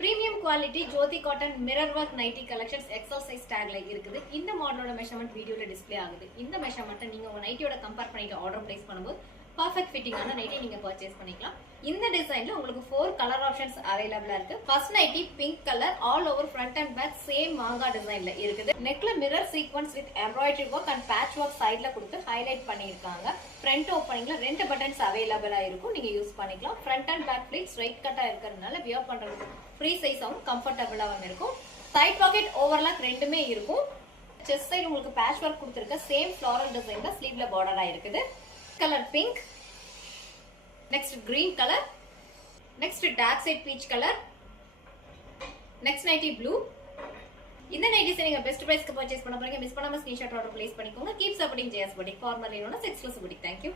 Premium quality Jyoti cotton mirror work nighty collections XL size tag la இருக்குது. இந்த மாடலோட measurement வீடியோல display ஆகுது. இந்த மெஷர்மென்ட்டை நீங்க உங்க நைட்டியோட கம்பேர் பண்ணிட்டு ஆர்டர் பிளேஸ் பண்ணும்போது பர்ஃபெக்ட் ஃபிட்டிங்கான நைட்டி நீங்க பர்ச்சேஸ் பண்ணிக்கலாம். இந்த டிசைன்ல உங்களுக்கு 4 கலர் ஆப்ஷன்ஸ் அவைலபிளா இருக்கு. First nighty pink colour all over front and back same மாங்கா டிசைன்ல இருக்குது. நெக்ல mirror sequins with embroidery work and patch work சைடுல கொடுத்து ஹைலைட் பண்ணிருக்காங்க. ஃப்ரண்ட் ஓப்பனிங்ல ரெண்டு பட்டன்ஸ் அவைலபிளா இருக்கும். நீங்க யூஸ் பண்ணிக்கலாம். ஃப்ரண்ட் அண்ட் பேக் ஃபிளிட் ஸ்ட்ரைட் கட்டா இருக்கிறதுனால வியர் பண்றதுக்கு ஃப்ரீ சைஸாவும் கம்ஃபர்டபுளாவும் இருக்கும். சைட் பாக்கெட் ஓவர்லாக் ரெண்டுமே இருக்கும். செஸ்ட் சைடு உங்களுக்கு பேட்ச் ஒர்க் கொடுத்திருக்க சேம் ஃப்ளாரல் டிசைன்ல ஸ்லீவ்ல பார்டரா இருக்குது. Colour pink, next green color, next dark side peach color, next nighty blue. இந்த நைட்டிஸ் நீங்க பெஸ்ட் பிரைஸ்க்கு பர்ச்சேஸ் பண்ண போறீங்க. மிஸ் பண்ணாம ஸ்கிரீன்ஷாட் ஆர்டர் பிளேஸ் பண்ணிக்கோங்க. Keep supporting JS boutique formerly known as exclusive boutique. Thank you.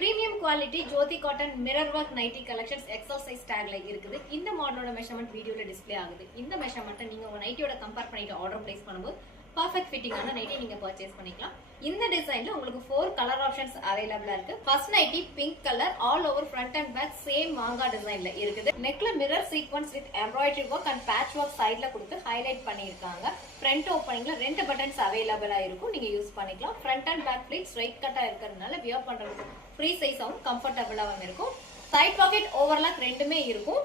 Premium quality Jyoti cotton mirror work nighty collections XL size tag la இருக்குது. இந்த மாடலோட measurement வீடியோல display ஆகுது. இந்த மெஷர்மென்ட்டை நீங்க உங்க நைட்டியோட கம்பேர் பண்ணிட்டு ஆர்டர் பிளேஸ் பண்ணும்போது பர்ஃபெக்ட் ஃபிட்டிங்கான நைட்டி நீங்க பர்ச்சேஸ் பண்ணிக்கலாம். இந்த டிசைன்ல உங்களுக்கு 4 கலர் ஆப்ஷன்ஸ் அவைலபிளா இருக்கு. First nighty pink colour all over front and back same மாங்கா டிசைன்ல இருக்குது. நெக்ல mirror sequins with embroidery work and patch work சைடுல கொடுத்து ஹைலைட் பண்ணிருக்காங்க. ஃப்ரண்ட் ஓப்பனிங்ல ரெண்டு பட்டன்ஸ் அவைலபிளா இருக்கும். நீங்க யூஸ் பண்ணிக்கலாம். ஃப்ரண்ட் அண்ட் பேக் ஃபிளிட் ஸ்ட்ரைட் கட்டா இருக்கிறதுனால வியர் பண்றதுக்கு ஃப்ரீ சைஸாவும் கம்ஃபர்டபுளாவும் இருக்கும். சைட் பாக்கெட் ஓவர்லாக் ரெண்டுமே இருக்கும்.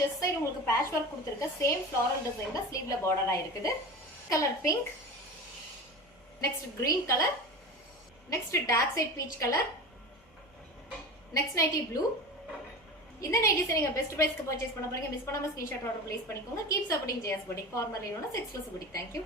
செஸ்ட் சைடு உங்களுக்கு பேட்ச் ஒர்க் கொடுத்திருக்க சேம் ஃப்ளாரல் டிசைன்ல ஸ்லீவ்ல பார்டரா இருக்குது. Color pink, next green color, next dark side peach color, next nighty blue. இந்த நைட்டிஸ் நீங்க பெஸ்ட் பிரைஸ்க்கு பர்ச்சேஸ் பண்ண போறீங்க. மிஸ் பண்ணாம ஸ்கிரீன்ஷாட் ஆர்டர் பிளேஸ் பண்ணிக்கோங்க. Keep supporting JS boutique formerly known as exclusive boutique. Thank you.